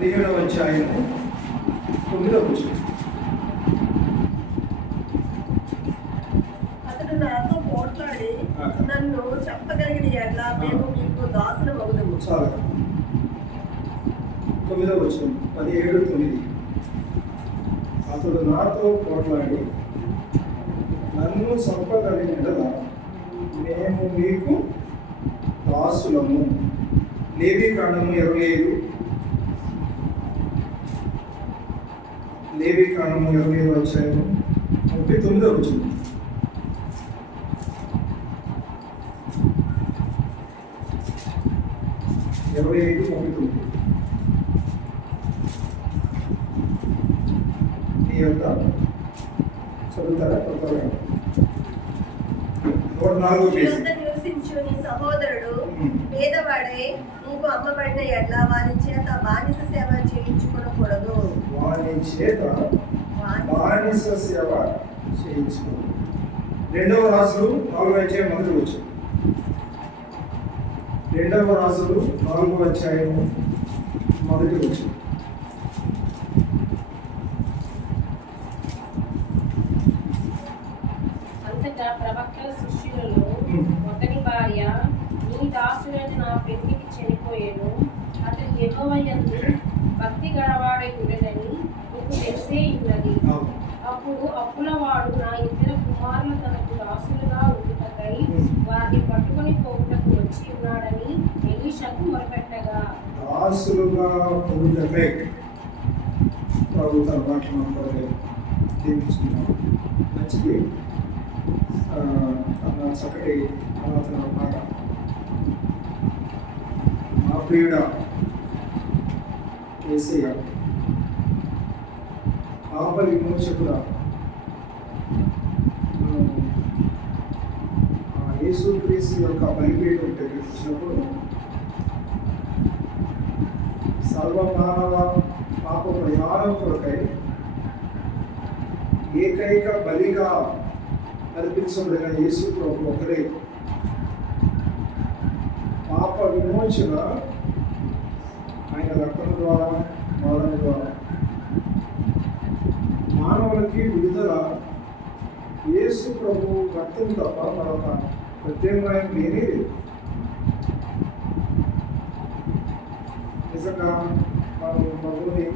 17వ అధ్యాయము 9వ వచనం. అతడు నాతో పోట్లాడి నన్ను చెప్పగలిగిన ఎడ్ల మేము మీకు దాసులమగుదుము. చాలా 9వ వచనం 17:9. అతడు నాతో పోట్లాడి నన్ను చంపగలిగిన ఎడల మేము మీకు దాసులము. లేవీకాండము 25. లేవీకాండము 25వ అధ్యాయము 39వ వచనం. ఈ యొక్క చదువుతారా? కొత్తగా 104వ పేజీ. నివసించు నీ సహోదరుడు పేదవాడే నీకు అమ్మబడిన ఎడ్ల వారి చేత బానిస సేవ చేయించుకోకూడదు. వారి చేత బానిస సేవ చేయించుకోకూడదు. 2వ రాజులు 4వ అధ్యాయం 1వ వచనం. 2వ రాజులు 4వ అధ్యాయం 1వ వచనం. అంతటా ప్రవక్తల శిష్యులలో ఒకని భార్య, నీ దాసుడైన నా పెళ్లికి చనిపోయాను, అతడు యెహోవా యందు భక్తి గలవాడై ఉండడని నీకు తెలిసే ఉన్నది. అప్పుడు అప్పులవాడు నా ఇద్దరు కుమారులు తనకు దాసులుగా ఉండుటకై వారిని పట్టుకొని పోవుటకు వచ్చి ఉన్నాడని ఎలీషాకు మొరపెట్టగా, దాసులుగా ఉండుటకై ప్రభు తన వాక్యం మనకు దీవించుకున్నాడు. మంచిది. చక్కటి ఆరాధన పాట. మా ప్రియుడ యేసయ్య, పాప విమోచకుడ, యేసుక్రీస్తు యొక్క బలిపీఠం దగ్గరికి వచ్చినప్పుడు సర్వమానవ పాప పరిహారం కొరకై ఏకైక బలిగా అర్పించబడిన యేసు ప్రభు ఒకరే. పాప విమోచన ఆయన రక్తం ద్వారా, మరణం ద్వారా మానవులకి విడుదల యేసు ప్రభు రక్తం తప్ప మరొక ప్రత్యామ్నాయం లేనే లేదు. నిజంగా మనం ప్రభుని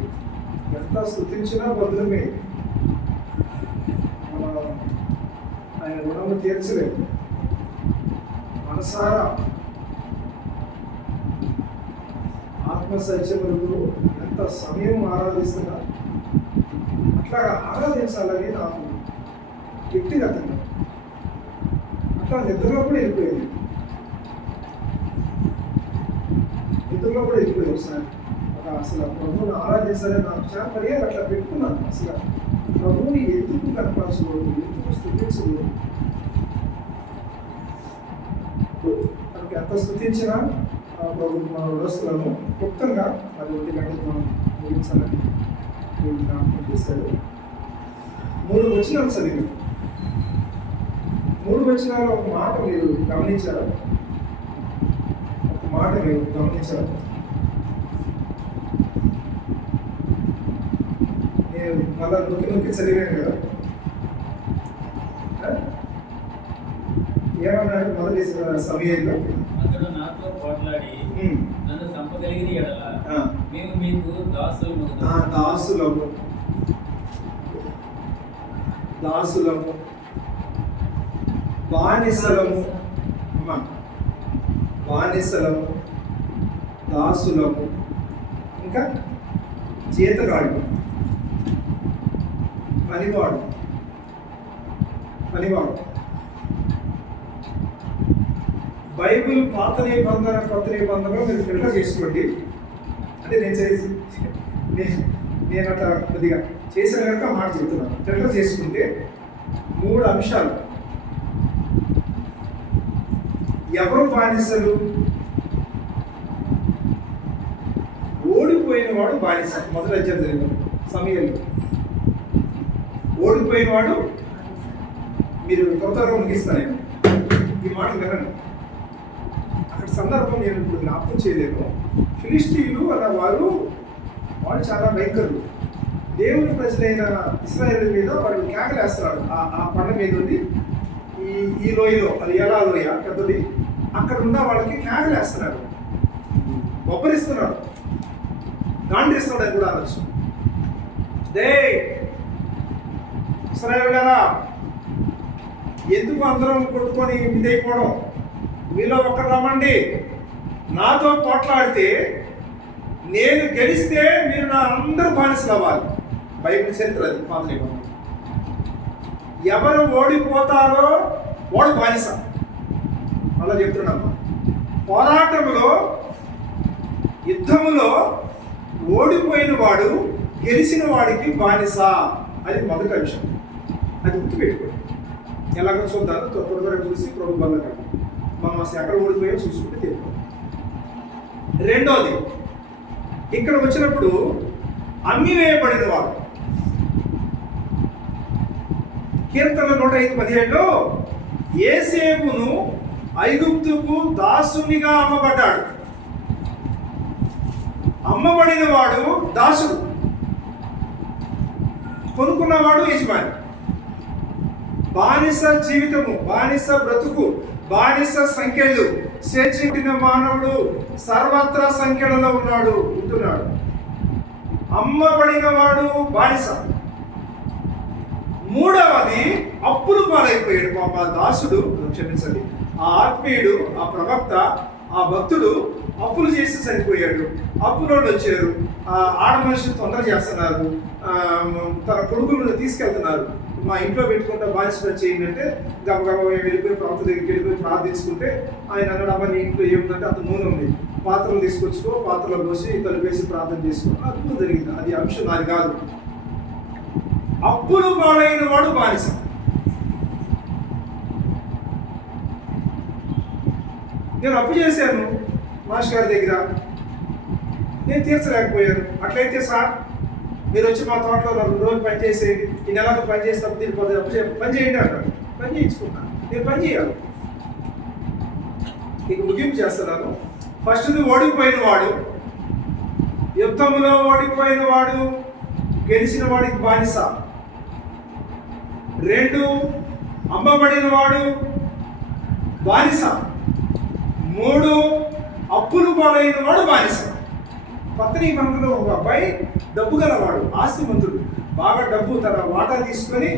ఎంత స్తుతించినా బదులమే. మన ఆయన రుణము తీర్చలేదు. మనసారా ఆత్మ సత్యములకు ఎంత సమయం ఆరాధిస్తున్నా అట్లాగా ఆరాధించాలని నాకు వ్యక్తిగతంగా అట్లా నిద్రలో కూడా వెళ్ళిపోయింది. ఒకసారి అసలు ప్రభువుని ఆరాధించాలని నాకు చాలా పర్యాలు అట్లా పెట్టుకున్నాను. అసలు ప్రభువుని ఎందుకు కనపరచకూడదు, ఎందుకు స్తుతించకూడదు? మనకి ఎంత స్తుతించినా ప్రభు మన వస్తువులను క్లుప్తంగా మరి 1 గంటకు మనం ముగించాలని దేవుడు జ్ఞాపకం చేశాడు. 3 వచనాలు చదివాం. 3 వచనాలు ఒక మాట మీరు గమనించారా? ఒక మాట మీరు గమనించారా? నేను మళ్ళా నొక్కి చదివాను కదా. ఏమన్నాడు మొదటి సమయంలో? అతడు నాతో పోట్లాడి నన్ను చంపగలిగిన ఎడల మేము మీకు దాసులము. బానిసలము, దాసులము, ఇంకా జీతగాడు, పనివాడు. బైబిల్ పాత నిబంధన కొత్త నిబంధనలో మీరు ఫిల్టర్ చేసుకోండి. అంటే నేను అట్లా కొద్దిగా చేసిన కనుక మాట చెప్తున్నాను. ఫిల్టర్ చేసుకుంటే 3 అంశాలు. ఎవరు బానిసలు? ఓడిపోయిన వాడు బానిస. మొదటి అధ్యాయం సమయంలో ఓడిపోయిన వాడు. మీరు త్వరగా ముగిస్తాను ఈ మాట వినండి. అక్కడ సందర్భం నేను ఇప్పుడు జ్ఞాపకం చేయలేను. ఫిలిస్తీన్లు అన్న వారు వాడు చాలా భయంకరుడు. దేవుని ప్రజలైన ఇశ్రాయేలు మీద వాడు కేకలేస్తున్నాడు. ఆ కొండ మీద ఉండి ఈ లోయలో, అది ఎలా లోయ పెద్దది, అక్కడ ఉన్న వాళ్ళకి కేకలేస్తున్నాడు, బొబ్బరిస్తున్నాడు, గాండ్రిస్తున్నాడు అని కూడా అనొచ్చు. దే ఇశ్రాయేలులారా, ఎందుకు అందరం కొట్టుకొని ఇదైపోవడం? మీలో ఒక్కరు రమ్మండి, నాతో పోట్లాడితే నేను గెలిస్తే మీరు నా అందరూ బానిసలు అవ్వాలి. బైబిల్ చరిత్ర అది, పాత నిబంధన. ఎవరు ఓడిపోతారో వాడు బానిస. అలా చెప్తున్నామ్మా. పోరాటంలో, యుద్ధములో ఓడిపోయిన వాడు గెలిచిన వాడికి బానిస. అది మొదటి విషయం. అది గుర్తుపెట్టుకోండి. ఎలాగో చూద్దాం, త్వరగా చూసి ప్రభు బల్ల మనం అసలు ఎక్కడ ఓడిపోయో చూసుకుంటే తెలియదు. రెండోది, ఇక్కడ వచ్చినప్పుడు అమ్మివేయబడిన వాడు. కీర్తన 105:17లో యోసేపును ఐగుప్తుకు దాసునిగా అమ్మబడ్డాడు. అమ్మబడిన వాడు దాసుడు, కొనుక్కున్నవాడు యజమాని. బానిస జీవితము, బానిస బ్రతుకు, బానిస సంఖ్యలు, స్వేచ్ఛించిన మానవుడు సర్వత్రా సంఖ్యలలో ఉన్నాడు, ఉంటున్నాడు. అమ్మబడిన వాడు బానిస. మూడవది, అప్పులు పాలైపోయాడు పాప దాసుడు, క్షమించండి, ఆ ఆత్మీయుడు, ఆ ప్రవక్త, ఆ భక్తుడు అప్పులు చేసి చనిపోయాడు. అప్పులోళ్ళు వచ్చారు, ఆడ మనిషిని తొందర చేస్తున్నారు, తన కొడుకులను తీసుకెళ్తున్నారు. మా ఇంట్లో పెట్టుకుంటే బానిస చేయండి అంటే గబగబ వెళ్ళిపోయి ప్రవక్త దగ్గరికి వెళ్ళిపోయి ప్రార్థించుకుంటే ఆయన అన్నాడు, అమ్మ నీ ఇంట్లో ఏముందంటే అంత నూనె ఉంది, పాత్రలు తీసుకొచ్చుకో, పాత్రలో పోసి తలుపేసి ప్రార్థన చేసుకో. అద్భుతం జరిగింది. అది అంశం నాది కాదు. అప్పులు పాలైన వాడు బానిస. నేను అప్పు చేశాను మాస్టర్ గారి దగ్గర, నేను తీర్చలేకపోయాను. అట్లయితే సార్ మీరు వచ్చి మా తోటలో 2 రోజులు పని చేసేయండి, ఈ నెలకు పని చేసి తప్పు తీరిపోతుంది, పని చేయండి అంటారు. పని చేయించుకున్నాను, నేను పని చేయాలి. ఇక ముగింపు చేస్తున్నాను. ఫస్ట్ ఓడిపోయిన వాడు, యుద్ధంలో ఓడిపోయిన వాడు గెలిచిన వాడికి బానిస. 2, అమ్మబడిన వాడు బానిస. 3, అప్పులు పాలైన వాడు బానిస. కొత్త నిబంధనలో ఒక అబ్బాయి డబ్బు గలవాడు, ఆస్తిమంతుడు, బాగా డబ్బు తన వాటా తీసుకొని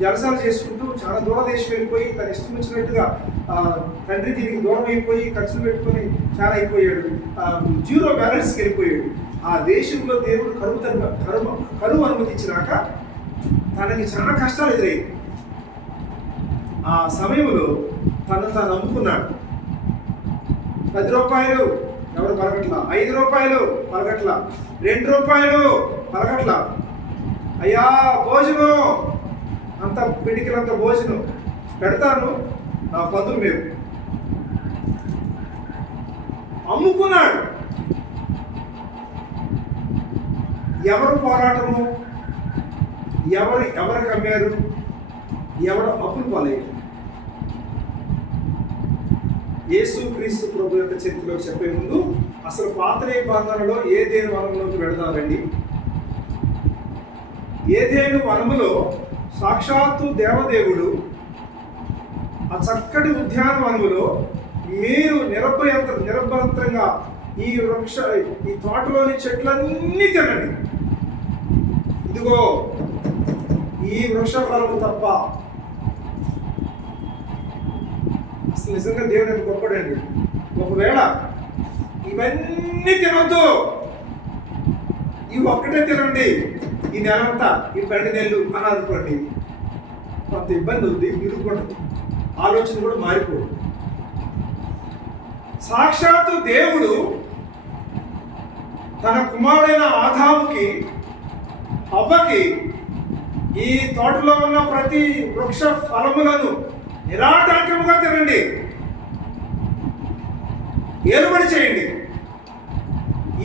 జలసాలు చేసుకుంటూ చాలా దూరదేశం వెళ్ళిపోయి తన ఇష్టం వచ్చినట్టుగా తండ్రి దీనికి దూరం అయిపోయి ఖర్చులు పెట్టుకొని చాలా అయిపోయాడు. జీరో బ్యాలెన్స్కి వెళ్ళిపోయాడు. ఆ దేశంలో దేవుడు కరువు అనుమతించినాక తనకి చాలా కష్టాలు ఎదురయ్యాయి. ఆ సమయంలో తాను అమ్ముకున్నాడు. 10 రూపాయలు ఎవరు పలకట్లా, 5 రూపాయలు పలకట్లా, 2 రూపాయలు పలకట్లా. అయ్యా భోజనం అంత పిడికిలంత భోజనం పెడతాను, నా పదులు మేము. అమ్ముకున్నాడు. ఎవరు పోరాటము, ఎవరికి అమ్మారు, ఎవరు అప్పులు పాలయ్యారు. యేసుక్రీస్తు ప్రభు యొక్క చరిత్రలో చెప్పే ముందు అసలు పాత నిబంధనలో ఏదేను వనంలోకి వెళదామండి. ఏదేను వనములో సాక్షాత్తు దేవదేవుడు ఆ చక్కటి ఉద్యానవనములో మీరు నిరభ్యంతరంగా ఈ తోటలోని చెట్లన్నీ తినండి, ఇదిగో ఈ వృక్ష ఫలము తప్ప. అసలు నిజంగా దేవుడు ఎంత గొప్పడండి. ఒకవేళ ఇవన్నీ తినొద్దు, ఇవి ఒక్కటే తినండి ఈ నెలంతా, ఈ 12 నెలలు అని అనుకోండి, కొంత ఇబ్బంది ఉంది, ఇరుక్కుంటుంది, ఆలోచన కూడా మారిపోదు. సాక్షాత్తు దేవుడు తన కుమారుడైన ఆదాముకి, అవ్వకి ఈ తోటలో ఉన్న ప్రతి వృక్ష ఫలములను నిరాటంకముగా తినండి, ఏలుబడి చేయండి,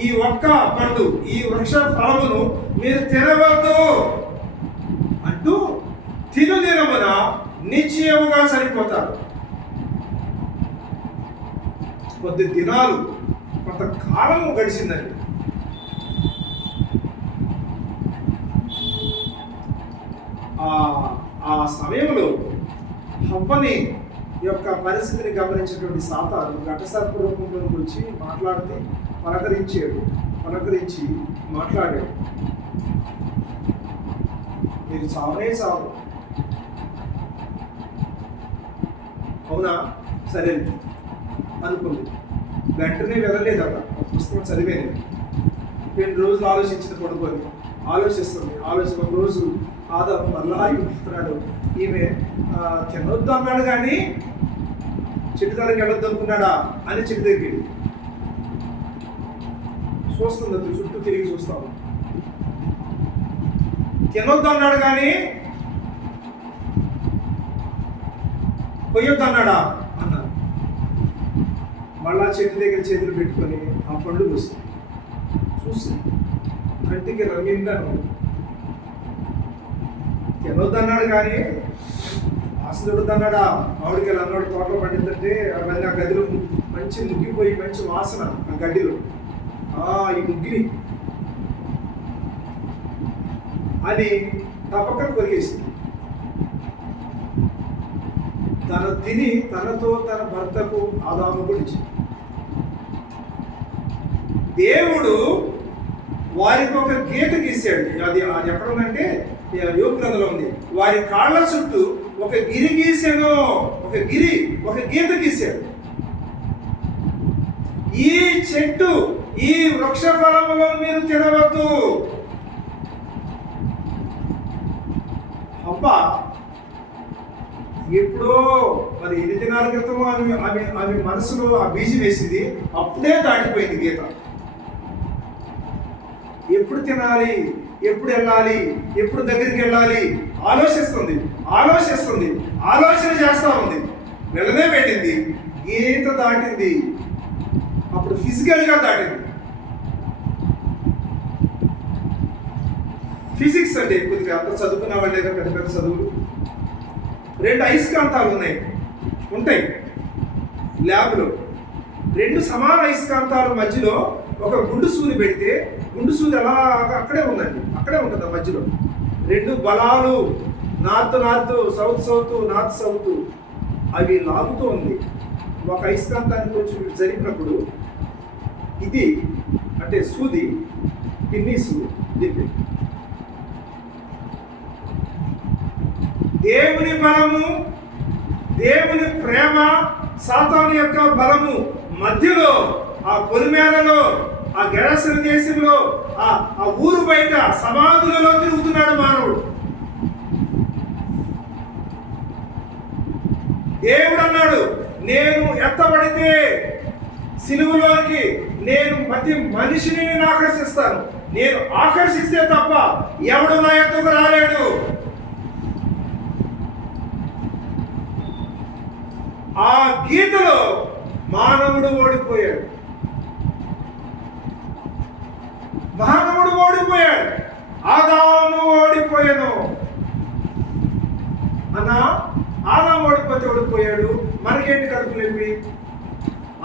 ఈ ఒక్క పండు, ఈ వృక్ష ఫలమును మీరు తినవద్దు అంటూ తినుదినమున నిశ్చయముగా చనిపోతారు. కొద్ది దినాలు, కొంతకాలము గడిచిందండి. సమయంలో హవ్వని యొక్క పరిస్థితిని గమనించినటువంటి సాతాను ఘటసర్ప రూపంలోకి వచ్చి పలకరించి మాట్లాడాడు. మీరు చావనే చావు, అవునా, సరే అనుకుంది. వెంటనే వెళ్ళలేదు. అక్కడ పుస్తకం చదివేది 2 రోజులు ఆలోచించింది, పడుకొని ఆలోచిస్తుంది. ఒక రోజు ఆదాము మళ్ళా చెప్తున్నాడు, ఈమె తినొద్దు అన్నాడు కానీ చెట్టు దగ్గరికి వెళ్ళొద్దు అనుకున్నాడా అని చెట్టు దగ్గరికి చూస్తుంది. చుట్టూ తిరిగి చూస్తాము. తినొద్దు అన్నాడు కానీ కొయ్యొద్దు అన్నాడా అన్నాడు. మళ్ళా చెట్టు దగ్గర చేతులు పెట్టుకొని ఆ పండు వస్తుంది. చూసి కంటికి రమ్యంగా తినొద్దు అన్నాడు కానీ ఆశ దొరుకుద్దు అన్నాడా. మామిడికి అన్నాడు తోటలో పండిందంటే అవన్నీ ఆ గదిలో మంచి ముగ్గిపోయి మంచి వాసన ఆ గడ్డిలో ఈ ముగ్గిని అని తప్పక కొరిగేసింది. తను తిని తనతో తన భర్తకు ఆదాము కూడా ఇచ్చింది. దేవుడు వారికి ఒక గీత గీశాడు. అది ఎక్కడ ఉందంటే యోగ గ్రంథంలో ఉంది. వారి కాళ్ళ చుట్టూ ఒక గిరి గీసాను, ఒక గీత గీశాడు. ఈ చెట్టు, ఈ వృక్ష ఫలములో మీరు తినవద్దు. అబ్బా, ఎప్పుడో మరి 8 దినాల క్రితం ఆమె మనసులో ఆ బీజం వేసింది. అప్పుడే దాటిపోయింది గీత. ఎప్పుడు తినాలి, ఎప్పుడు వెళ్ళాలి, ఎప్పుడు దగ్గరికి వెళ్ళాలి ఆలోచన చేస్తా ఉంది. వెళ్ళనే పెట్టింది, గీత దాటింది. అప్పుడు ఫిజికల్గా దాటింది. ఫిజిక్స్ అంటే కొద్దిగా అంత చదువుకున్న వాళ్ళే పెద్ద పెద్ద చదువులు. 2 అయస్కాంతాలు ఉంటాయి ల్యాబ్లో. 2 సమాన అయస్కాంతాల మధ్యలో ఒక గుండు సూది పెడితే గుండు సూది అలా అక్కడే ఉంటుంది ఆ మధ్యలో. 2 బలాలు నార్త్ సౌత్ నార్త్ అవి లాగుతూ ఉంది. ఒక అయస్కాంతాన్ని కొంచెం జరిపినప్పుడు ఇది అంటే సూది పిన్నీసు దీన్ని దేవుని బలము, దేవుని ప్రేమ, సాతాను యొక్క బలము మధ్యలో ఆ పొలిమేరలో, ఆ గెరాసన దేశంలో, ఆ ఊరు బయట సమాధులలో తిరుగుతున్నాడు మానవుడు. దేవుడు అన్నాడు, నేను ఎత్తబడితే సిలువలోనికి నేను ప్రతి మనిషిని ఆకర్షిస్తాను. నేను ఆకర్షిస్తే తప్ప ఎవడు నా ఎత్తుకు రాలేడు. ఆ గీతలో మానవుడు ఓడిపోయాడు. ఆదాము ఓడిపోయాను అన్నా. ఆదాము ఓడిపోయాడు. మనకేంటి కడుపులు లేపి?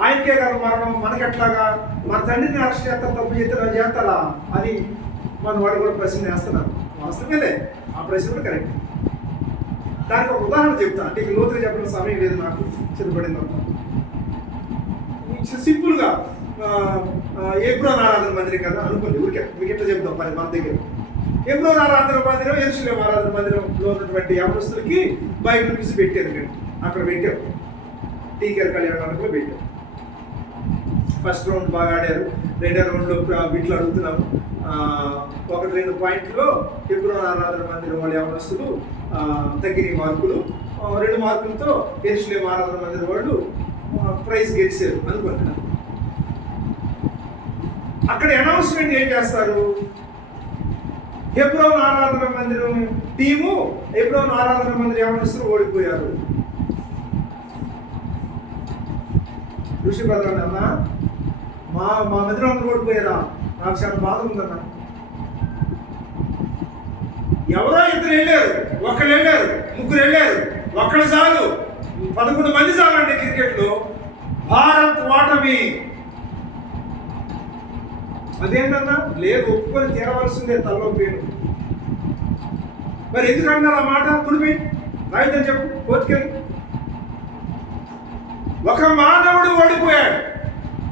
ఆయనకే కదా మరణం, మనకెట్లాగా? మన తండ్రిని అరెస్ట్ చేస్తారు, తప్పు చేస్తారా అని మన వాడు కూడా ప్రశ్న వేస్తున్నారు. వాస్తవమేలే, ఆ ప్రశ్న కూడా కరెక్ట్. దానికి ఒక ఉదాహరణ చెప్తాను. అంటే లోతుగా చెప్పిన సమయం లేదు నాకు, సిద్ధపడింది. సింపుల్గా ఎబ్రోన్ ఆరాధన మందిరం కదా అనుకోండి. ఊరికే మీకు ఎట్లా చెప్తాం పని మన దగ్గర. ఎబ్రోన్ ఆరాధన మందిరం, యెరూషలేము ఆరాధన మందిరంలో ఉన్నటువంటి యవనస్తులకి బైబిల్ క్విజ్ పెట్టారు. మేము అక్కడ పెట్టాం. టీకేర్ కళ్యాణంలో పెట్టాం. ఫస్ట్ రౌండ్ బాగా ఆడారు. 2వ రౌండ్లో బిట్లు అడుగుతున్నాము. 1-2 పాయింట్లో ఎబ్రోన్ ఆరాధన మందిరం వాళ్ళ యవనస్తులు తగ్గిన మార్కులు, 2 మార్కులతో యెరూషలేము ఆరాధన మందిరం వాళ్ళు ప్రైజ్ గెలిచారు అనుకుంటున్నాను. అక్కడ అనౌన్స్మెంట్ ఏం చేస్తారు? ఎబ్రోన్ ఆరాధన మందిరం టీము, ఎబ్రోన్ ఆరాధన మందిరం యవనస్తులు ఓడిపోయారు. ఋషి భద్రాన్ని అన్న, మా మందిరం అందరూ ఓడిపోయారా? నాకు చాలా బాధ ఉందన్న. ఎవరో 2 వెళ్ళారు, 1 వెళ్ళారు, 3 వెళ్ళారు, 1 చాలు, 11 మంది చాలండి క్రికెట్లో. భారత్ ఓటమి. అదేంటన్నా? లేదు, ఒప్పుకొని తీరవలసిందే తల్లో పేరు. మరి ఎందుకన్నారు ఆ మాట? రాయిద్దని చెప్పు కోర్టుకెళ్ళి. ఒక మానవుడు ఓడిపోయాడు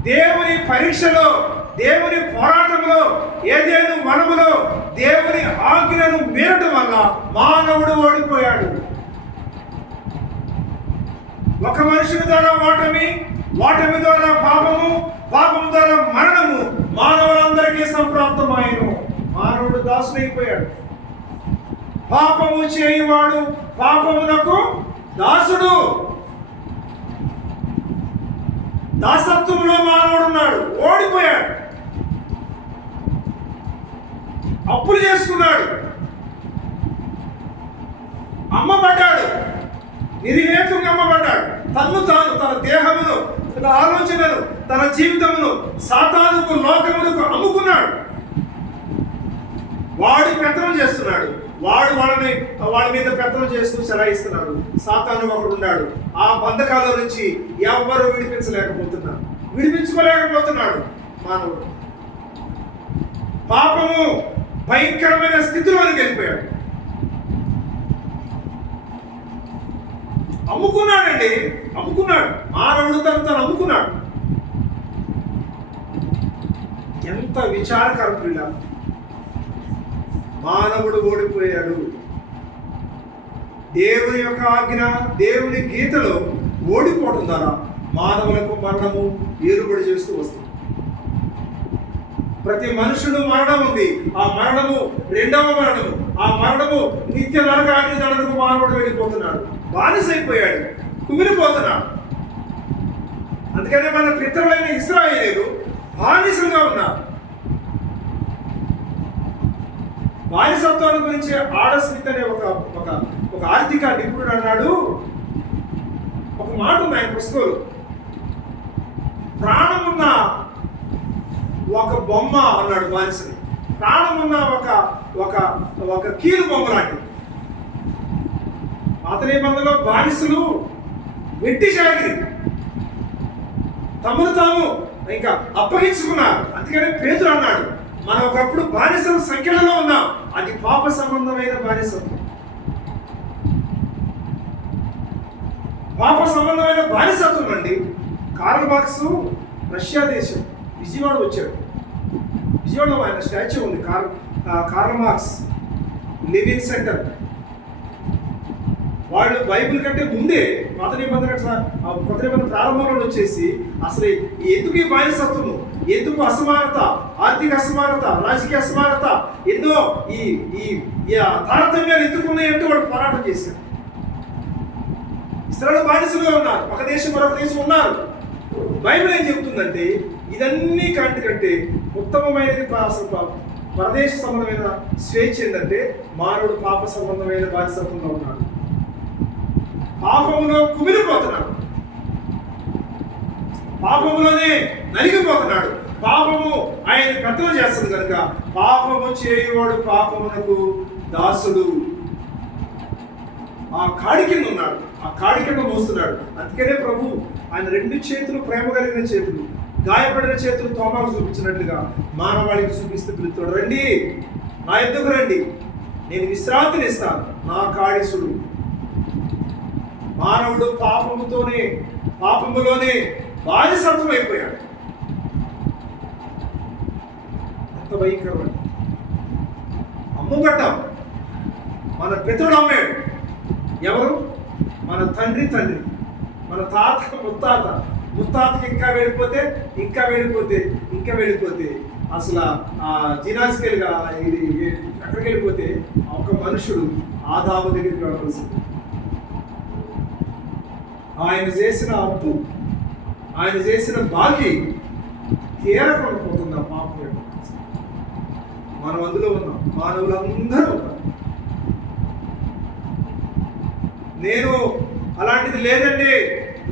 దేవుని పరీక్షలో, దేవుని పోరాటంలో, ఏదేను వనములో దేవుని ఆజ్ఞను మీరటం వల్ల మానవుడు ఓడిపోయాడు. ఒక మనుషుని ద్వారా ఓటమి, ఓటమి ద్వారా పాపము, పాపము ద్వారా మరణము మానవులందరికీ సంప్రాప్తమాయను. మానవుడు దాసుడైపోయాడు. పాపము చేయువాడు పాపమునకు దాసుడు. దాసత్వంలో మానవుడు ఉన్నాడు, ఓడిపోయాడు. అప్పులు చేసుకున్నాడు, అమ్మబడ్డాడు, నిర్హేతుగా అమ్మబడ్డాడు. తాను తన దేహమును, తన ఆలోచనను, తన జీవితమును సాతానుకు, లోకమునకు అమ్ముకున్నాడు. వాడు పెత్తనం చేస్తున్నాడు, వాడు వాళ్ళ మీద పెత్తనం చేస్తూ చలాయిస్తున్నాడు. సాతాను ఒకడు ఉన్నాడు. ఆ బంధకాల నుంచి ఎవ్వరూ విడిపించుకోలేకపోతున్నాడు మానవుడు. పాపము భయంకరమైన స్థితిలోనికి వెళ్ళిపోయాడు. అమ్ముకున్నాడు. మానవుడు తను అమ్ముకున్నాడు. ఎంత విచారకరం పిల్ల. మానవుడు ఓడిపోయాడు. దేవుని యొక్క ఆజ్ఞ, దేవుని గీతలో ఓడిపోవడం ద్వారా మానవులకు మరణము ఏలుబడి చేస్తూ వస్తుంది. ప్రతి మనుషుడు మరణం ఉంది. ఆ మరణము రెండవ మరణము. ఆ మరణము నిత్య నరకాగ్ని దండనకు మానవుడు వెళ్ళిపోతున్నాడు. బానిసైపోయాడు, కుమిలిపోతున్నాడు. అందుకనే మన పితరులైన ఇశ్రాయేలీయులు బానిసలుగా ఉన్నారు. బానిసత్వాన్ని గురించి ఆడస్మిత్ అనే ఒక ఆర్థిక నిపుణుడు అన్నాడు. ఒక మాట ఉంది ఆయన పుస్తకంలో, ప్రాణమున్న ఒక బొమ్మ అన్నాడు బానిసని. ప్రాణమున్న ఒక కీలు బొమ్మ లాంటి. అతని మందులో బానిసలు వెట్టి చాకిరి, తమను తాము ఇంకా అప్పగించుకున్నారు. అందుకనే పేతురు అన్నాడు, మనం ఒకప్పుడు బానిసల సంఖ్యలో ఉన్నాం. అది పాప సంబంధమైన బానిసత్వం. పాప సంబంధమైన బానిసత్వం అండి. కార్ల్ మార్క్స్ రష్యా దేశం విజయవాడ వచ్చాడు. విజయవాడలో ఆయన స్టాచ్యూ ఉంది. Karl Marx living centre. వాళ్ళు బైబిల్ కంటే ముందే కొత్త నిబంధన ప్రారంభంలో వచ్చేసి అసలు ఎందుకు ఈ బానిసత్వము, ఎందుకు అసమానత, ఆర్థిక అసమానత, రాజకీయ అసమానత, ఎన్నో ఈ తారతమ్యాలు ఎందుకు ఉన్నాయంటూ వాళ్ళు పోరాటం చేశారు. ఇస్రాయేలు బానిసలుగా ఉన్నారు, ఒక దేశం మరొక దేశం ఉన్నారు. బైబిల్ ఏం చెబుతుందంటే ఇదన్నీ కంటే ఉత్తమమైనది పరదేశ సంబంధమైన స్వేచ్ఛ ఏంటంటే మానవుడు పాప సంబంధమైన బానిసత్వంలో ఉన్నాడు. పాపములో కుమిలిపోతున్నాడు, పాపములోనే నలిగిపోతున్నాడు. పాపము ఆయన పెత్తనం చేస్తుంది కనుక పాపము చేయువాడు పాపమునకు దాసుడు. ఆ కాడి కింద ఉన్నాడు, ఆ కాడి కింద మోస్తున్నాడు. అందుకనే ప్రభు ఆయన రెండు చేతులు, ప్రేమ కలిగిన చేతులు, గాయపడిన చేతులు తోమాకు చూపించినట్లుగా మానవాళికి చూపిస్తే పిలుస్తాడు, రండి నా ఎద్దుకు రండి, నేను విశ్రాంతిని ఇస్తాను, నా కాడిసుడు. మానవుడు పాపములోనే బానిసత్వం అయిపోయాడు. ఎంత భయంకరమైన అమ్ముబడ్డాం. మన పితరుడు అమ్మాడు. ఎవరు? మన తండ్రి, మన తాత, ముత్తాతకి ఇంకా వెళ్ళిపోతే అసలు ఆ జినాసికల్గా ఇది ఎక్కడికి వెళ్ళిపోతే ఒక మనుషుడు ఆదాము దగ్గరికి వెళ్ళవలసింది. ఆయన చేసిన అప్పు, ఆయన చేసిన బాకీ తీరకుండా పోతుంది ఆ పాపం. మనం అందులో ఉన్నాం, మానవులందరూ ఉన్నాం. నేను అలాంటిది లేదండి,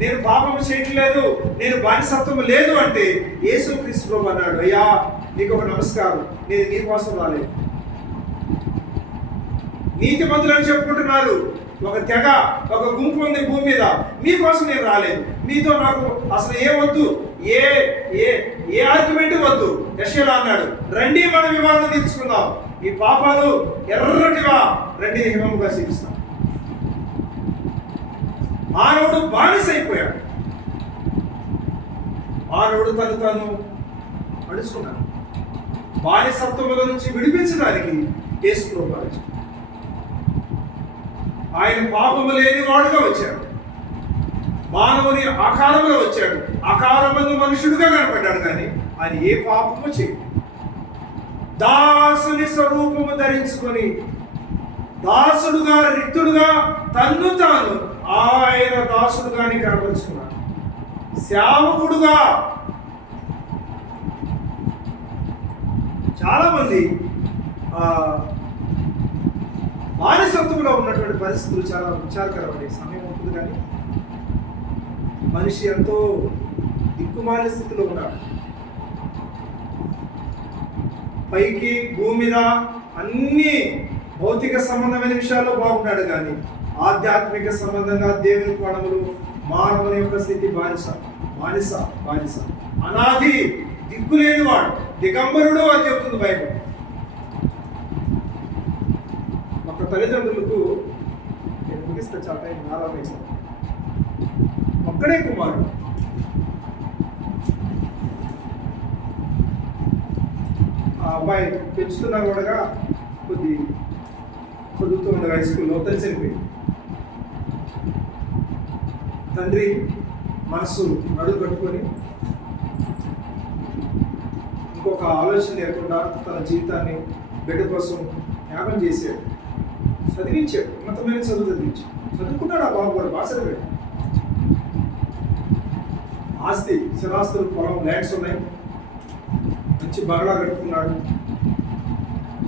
నేను పాపం చేయట్లేదు, నేను బానిసత్వం లేదు అంటే యేసుక్రీస్తు ప్రభువు అన్నాడు, అయ్యా నీకు ఒక నమస్కారం, నేను నీకోసం రాలేదు. నీతిమంతులని చెప్పుకుంటున్నారు, ఒక తెగ, ఒక గుంపు ఉంది భూమి మీద, మీకోసం నేను రాలేదు. మీతో నాకు అసలు ఏమొద్దు, ఏ ఆర్గ్యుమెంట్ వద్దు. యెషయా అన్నాడు, రండి మనం వివాదం తీర్చుకుందాం, ఈ పాపాలు ఎర్రటిగా రండి హిమముగా శిక్షిస్తాం. మానవుడు బానిసైపోయాడు. మానవుడు తాను అడుచుకున్నాడు. బానిసత్వముల నుంచి విడిపించడానికి యేసు ప్రభువు వచ్చాడు. ఆయన పాపము లేని వాడుగా వచ్చాడు. మానవుని ఆకారంలో వచ్చాడు. ఆకారమందు మనుషుడుగా కనపడ్డాడు, కానీ ఆయన ఏ పాపము చేయడు. దాసుని స్వరూపము ధరించుకొని దాసుడుగా రిక్తుడుగా తన్ను తాను ఆయన దాసుడుగాని కనపరుచుకున్నాడు. సేవకుడుగా చాలా మంది బానిసత్వంలో ఉన్నటువంటి పరిస్థితులు చాలా విచారకరమైన సమయం ఉంటుంది, కానీ మనిషి ఎంతో దిక్కుమాలిన స్థితిలో ఉన్నాడు. పైకి భూమి మీద అన్ని భౌతిక సంబంధమైన విషయాల్లో బాగున్నాడు, కానీ ఆధ్యాత్మిక సంబంధంగా దేవుని కోణములు మానవుని యొక్క స్థితి బానిస బానిస బానిస అనాది దిక్కులేని వాడు, దిగంబరుడు అని చెప్తుంది బైబిల్. ఒక తల్లిదండ్రులకు నేను ముగిస్తే చాలా టైం నారాయణ ఒక్కడే కుమారుడు. ఆ అబ్బాయి పెంచుతున్నా కూడా కొద్ది చదువుతూ ఉండగా హై స్కూల్లో తెలిసిపోయింది. తండ్రి మనసు నడువు కట్టుకొని ఇంకొక ఆలోచన లేకుండా తన జీవితాన్ని బిడ్డ కోసం త్యాగం చేశాడు. చదివించాడు, ఉన్నతమైన చదువు చదివించాడు. చదువుకున్నాడు ఆ బాబు కూడా, బాగా చదివాడు. ఆస్తి స్థిరాస్తులు, పొలం, ల్యాండ్స్ ఉన్నాయి, మంచి బంగ్లా కట్టుకున్నాడు,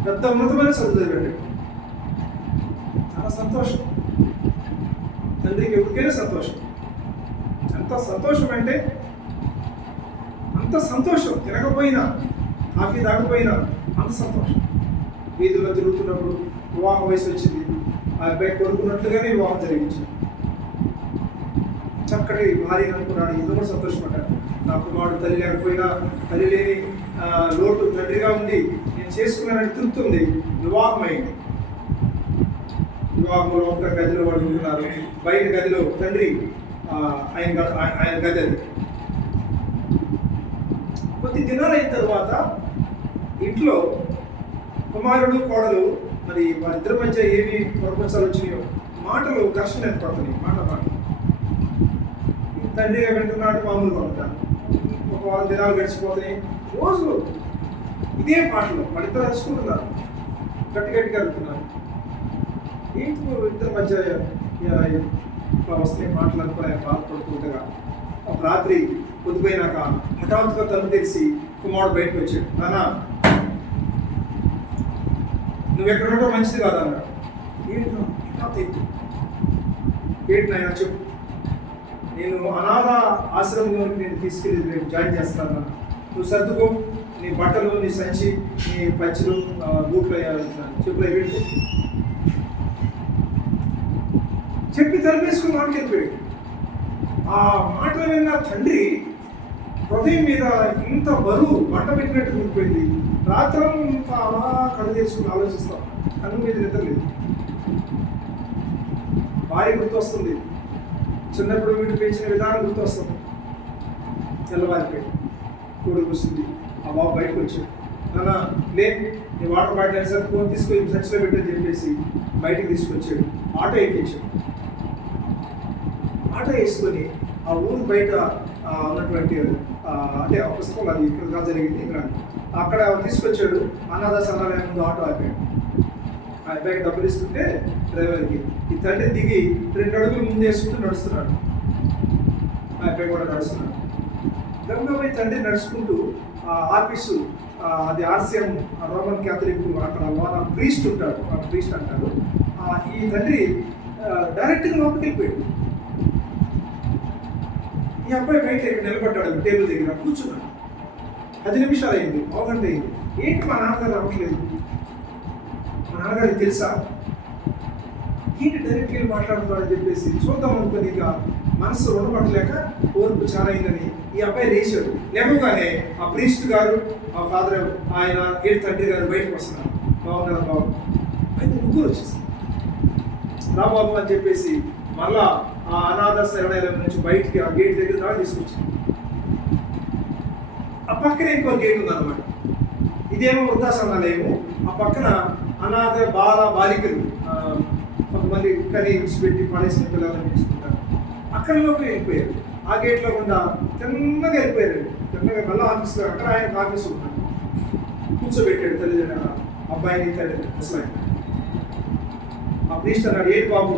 పెద్ద ఉన్నతమైన చదువు చదివాడు. చాలా సంతోషం, తండ్రికి ఎవరికైనా సంతోషం. ఎంత సంతోషం అంటే అంత సంతోషం, తినకపోయినా కాఫీ తాగకపోయినా అంత సంతోషం. వీధుల్లో తిరుగుతున్నప్పుడు వివాహ వయసు వచ్చింది, ఆ అబ్బాయి కొడుకున్నట్లుగానే వివాహం జరిగించాడు. చక్కటి భార్యను అనుకున్నాడు, ఇద్దరు కూడా సంతోషపడ్డాడు. నా కుమారుడు తల్లి లేకపోయినా తల్లి లేని లోటు తండ్రిగా ఉంది, నేను చేసుకున్నానని తృప్తుంది. వివాహమైంది. వివాహంలో ఒక గదిలో వాడు ఉంటున్నారు, బయట గదిలో తండ్రి ఆయన గది అది. కొద్ది దినాలు అయిన తర్వాత ఇంట్లో కుమారుడు కోడలు మరి వారిద్దరి మధ్య ఏమి ప్రపంచాలు వచ్చినాయో, మాటలు ఘర్షణ ఏర్పడుతున్నాయి. మాట తండ్రిగా వింటున్నాడు, మామూలుగా ఉంటాడు. ఒక వారం దినాలు గడిచిపోతున్నాయి. రోజు ఇదే మాటలు వాళ్ళిద్దరు అరుచుకుంటున్నారు, గట్టిగా అడుగుతున్నారు. ఏంటి ఇద్దరి మధ్య వస్తే మాటలు అనుకుని ఆయన బాధపడుతుండగా ఒక రాత్రి పొద్దుపోయినాక హఠాత్తుగా తలుపు తెరిచి కుమారుడు బయటకు వచ్చాడు. నానా, నువ్వు ఎక్కడ ఉండటం మంచిది కాదు అన్నాడు. ఏంటి నాయన చెప్పు, నేను అనాథ ఆశ్రమంలోకి నేను తీసుకెళ్ళి రేపు జాయిన్ చేస్తాను. నువ్వు సర్దుకో, నీ బట్టలు, నీ సంచి, నీ పంచులు, బూట్లు చెప్పులు పెట్టి చెప్పి తలపేసుకుని మాటకి వెళ్ళిపోయాడు. ఆ మాటలు విన్న తండ్రి హృదయం మీద ఇంత బరువు బండ పెట్టినట్టు ఉండిపోయింది. రాత్రంతా అలా కళ్ళు తెచ్చుకుని ఆలోచిస్తాం, కన్ను మీద నిద్ర లేదు. భార్య గుర్తొస్తుంది, చిన్నప్పుడు వీడు పెంచిన విధానం గుర్తొస్తుంది. తెల్లవారిపోయి కూడి కూర్చుంది. ఆ బాబు బయటకు వచ్చాడు. నాన్న లే, నీ వాటర్ బాటిల్ సర్దుకొని తీసుకొని సంచిలో పెట్టని చెప్పేసి బయటకు తీసుకొచ్చాడు. ఆటో ఎక్కించాడు. ఆటో వేసుకొని ఆ ఊరు బయట ఉన్నటువంటి అంటే ఆ పుస్తకం అది ఇక్కడ జరిగింది ఇక్కడ అక్కడ తీసుకొచ్చాడు. అనాథ సన్నాలయం ముందు ఆటో ఆపాడు. ఆ అబ్బాయికి డబ్బులు ఇస్తుంటే డ్రైవర్కి ఈ తండ్రి దిగి 2 అడుగులు ముందు వేసుకుంటూ నడుస్తున్నాడు. ఆ అబ్బాయి కూడా నడుస్తున్నాడు. గంగపై తండ్రి నడుచుకుంటూ ఆఫీసు అది ఆర్సిఎం రోమన్ క్యాథలిక్ అక్కడ ప్రీస్ట్ ఉంటాడు, ప్రీస్ట్ అంటారు. ఈ తండ్రి డైరెక్ట్గా లోపలికి వెళ్ళిపోయాడు. ఈ అబ్బాయి బయట నిలబడ్డాడు, టేబుల్ దగ్గర కూర్చున్నాడు. 10 నిమిషాలు అయింది, పావుగంట అయింది. ఏంటి మా నాన్నగారు రావట్లేదు, మా నాన్నగారికి తెలుసా, ఏంటి డైరెక్ట్గా వెళ్ళి మాట్లాడుతున్నాడని చెప్పేసి చూద్దాం అనుకుని ఇక మనసు రుణపడలేక ఓర్పు చాలా అయిందని ఈ అబ్బాయి లేచాడు. లేవగానే ఆ ప్రీస్ట్ గారు, ఆ ఫాదర్, ఆయన ఏడు తండ్రి గారు బయటకు వస్తున్నారు. బాగున్నారు బాబు, అయితే ముగ్గురు వచ్చేసి రా బాబు అని చెప్పేసి మళ్ళా ఆ అనాథ శరణాలయం నుంచి బయటికి ఆ గేట్ దగ్గర దాకా తీసుకొచ్చాను. ఆ పక్కన ఇంకో గేట్ ఉందన్నమాట. ఇదేమో వృద్ధాశ్రమాలయము, ఆ పక్కన అనాథ బాలికలు కొంతమంది కని విడిచిపెట్టి పడేసిన పిల్లలను తీసుకుంటారు. అక్కడలోకి వెళ్ళిపోయారు. ఆ గేట్లో గుండా తిన్నగా వెళ్ళిపోయారు. తిన్నగా మళ్ళీ ఆఫీస్లో అక్కడ ఆయన ఆఫీస్ ఉంటాడు. కూర్చోబెట్టాడు తల్లిదండ్రుల అబ్బాయిని తల్లి అసలు ఆయన. ఆ ప్రీస్ట్ అన్నాడు, ఏంటి బాబు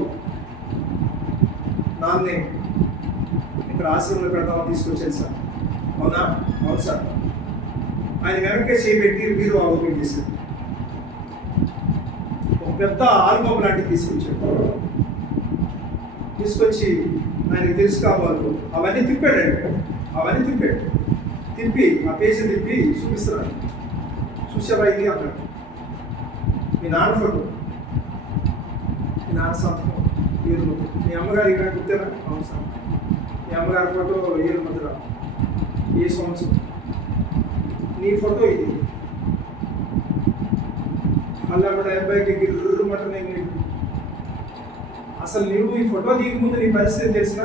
నాన్నే ఇక్కడ ఆశ్రమంలో పెడతామని తీసుకొచ్చాను సార్. అవునా? అవును సార్. ఆయన వెనక్కే చేపెట్టి మీరు ఓపెన్ చేశారు. ఒక పెద్ద ఆల్బమ్ లాంటివి తీసుకొచ్చి ఆయనకి తెలుసు కావాలి అవన్నీ తిప్పాడండి. తిప్పి ఆ పేజీ తిప్పి చూపిస్తున్నాడు. చూసావా ఇది అన్నాడు. మీ నాన్న ఫోటో, మీ నాన్న సంతకం, ఏరు ముద్ర. మీ అమ్మగారు ఇక్కడ గుర్తేనా? అవును సార్. మీ అమ్మగారి ఫోటో ఏరు ముద్ర, ఏ సంవత్సరం, నీ ఫోటో ఇది. మళ్ళీ కూడా అబ్బాయికి గిర్రు మట. నేను అసలు నువ్వు ఈ ఫోటో దిగముందు నీ పరిస్థితి తెలిసిన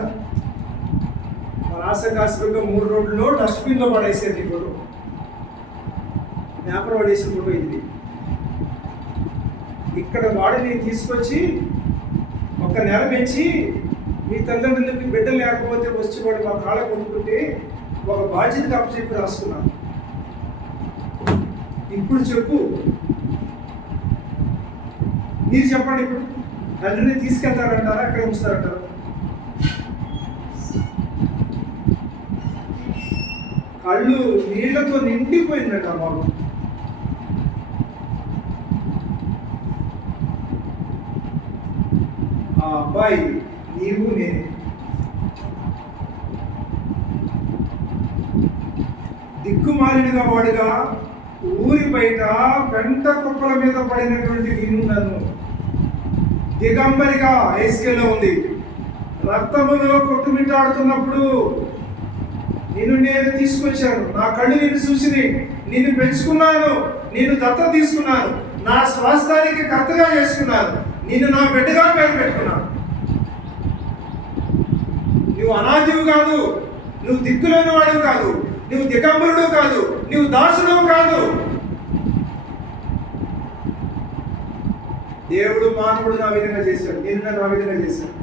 రాసకాశగా 3 రోడ్లలో డస్ట్బిన్లో పడేసేది నీ ఫోటో. జ్ఞాపకం పడేసిన ఫోటో ఇది. ఇక్కడ వాడిని తీసుకొచ్చి ఒక నెల పెంచి మీ తల్లిదండ్రులకి బిడ్డలు లేకపోతే వచ్చి వాడు మా కాళ్ళ కొట్టుకుంటే ఒక బాధ్యతగా అప్పచెప్పి రాసుకున్నాను. ఇప్పుడు చెప్పు, మీరు చెప్పండి. ఇప్పుడు తండ్రిని తీసుకెళ్తారంటారా, అక్కడ ఉంచుతారంటారా? కళ్ళు నీళ్లతో నిండిపోయిందట బాబు. ఆ అబ్బాయి నీవు నేనే. దిక్కుమాలినగా వాడుగా ఊరి బయట పెంట కుప్పల మీద పడినటువంటి నిన్ను దిగంబరిగా హైస్కేల్లో ఉంది. రక్తములో కొట్టుమిట్టాడుతున్నప్పుడు నిన్ను నేను తీసుకొచ్చాను. నా కళ్ళు నిన్ను చూసి నిన్ను పెంచుకున్నాను, నిన్ను దత్తత తీసుకున్నాను, నా స్వాస్థానికి కర్తగా చేసుకున్నాను, నిన్ను నా బిడ్డగా పేరు పెట్టుకున్నాను. నువ్వు అనాథివు కాదు, నువ్వు దిక్కులేని వాడు కాదు, నువ్వు దిగంబరుడు కాదు, నువ్వు దాసుడు కాదు. దేవుడు మానవుడు నా విధంగా చేశాడు, నిన్ను నా విధంగా చేశాడు.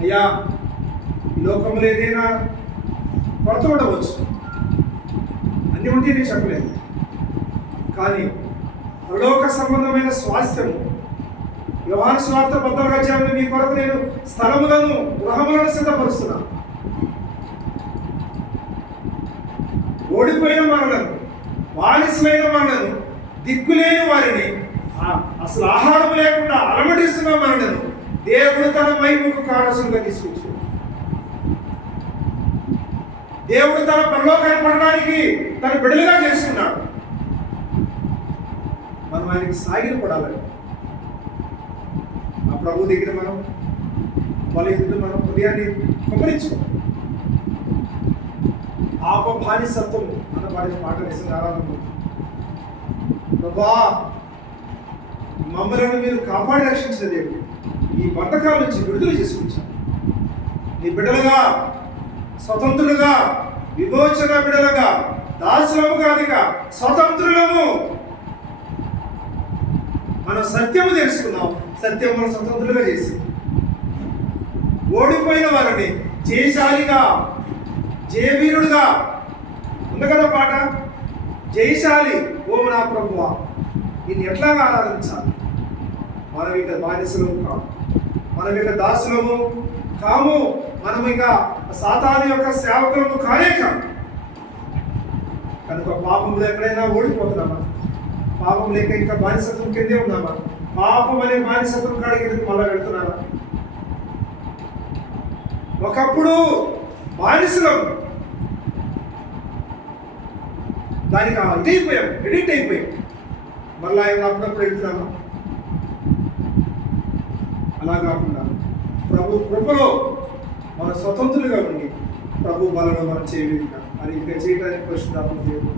అయ్యా, ఈ లోకంలో ఏదైనా కొరత ఉండవచ్చు, అన్ని ఉంటే నేను చెప్పలేదు. కానీ పరలోక సంబంధమైన స్వాస్థ్యము, యోహాను సువార్త 14వ అధ్యాయంలో మీ కొరకు నేను స్థలములను గృహములను సిద్ధపరుస్తున్నాను. ఓడిపోయిన మనలను, బానిసమైన మనలను, దిక్కులేని వారిని, అసలు ఆహారం లేకుండా అలమటిస్తున్న మనలను దేవుడు తన మహిమకు కారసులుగా తీసుకొచ్చాడు. దేవుడు తన పరలోకాన్ని పడడానికి తన బిడ్డలుగా చేసుకున్నాడు. మనం ఆయనకి సాగిలు పడాలి. ఆ ప్రభు దగ్గర మనం వాళ్ళ ఎదుట మనం హృదయాన్ని కుమరించుకోవాలి. పాప బానిసత్వం అన్న పాట నిజంగా ఆరాధన. ప్రభా, మమ్మల్ని మీరు కాపాడి రక్షించిన దేవుడు, ఈ బంధకాల నుంచి విడుదల చేసుకుంటాను. నీ బిడ్డలుగా, స్వతంత్రులుగా, విమోచన బిడ్డలుగా, దాసులము కాదుగా స్వతంత్రులము. మనం సత్యము తెలుసుకున్నాం, సత్యం మనం స్వతంత్రులుగా చేసి ఓడిపోయిన వారిని జయశాలిగా, జయవీరుడుగా ఉంది కదా పాట. జయశాలి ఓ నా ప్రభువా, నిన్ను ఎట్లాగా ఆరాధించాలి. మనం ఇక బానిసలము కాము, మనం ఇక దాసులము కాము, మనం ఇక సాతాను యొక్క సేవకులము కానే కాము. కనుక పాపంలో ఎక్కడైనా ఓడిపోతున్నామా? పాపం లేక ఇంకా బానిసత్వం కిందే ఉన్నామా? పాపం అనే బానిసత్వం కాడికి మళ్ళా పెడుతున్నారా? ఒకప్పుడు బానిసలం, దానికి ఎడిట్ అయిపోయాం. మళ్ళీ ఆయన అప్పుడప్పుడు వెళ్తున్నామా? అలా కాకుండా ప్రభు కృపలో మన స్వతంత్రులుగా ఉండి ప్రభు బలలో మనం చేయలేదు. అది ఇంకా చేయడానికి పరిశుద్ధాత్మ దేవుడు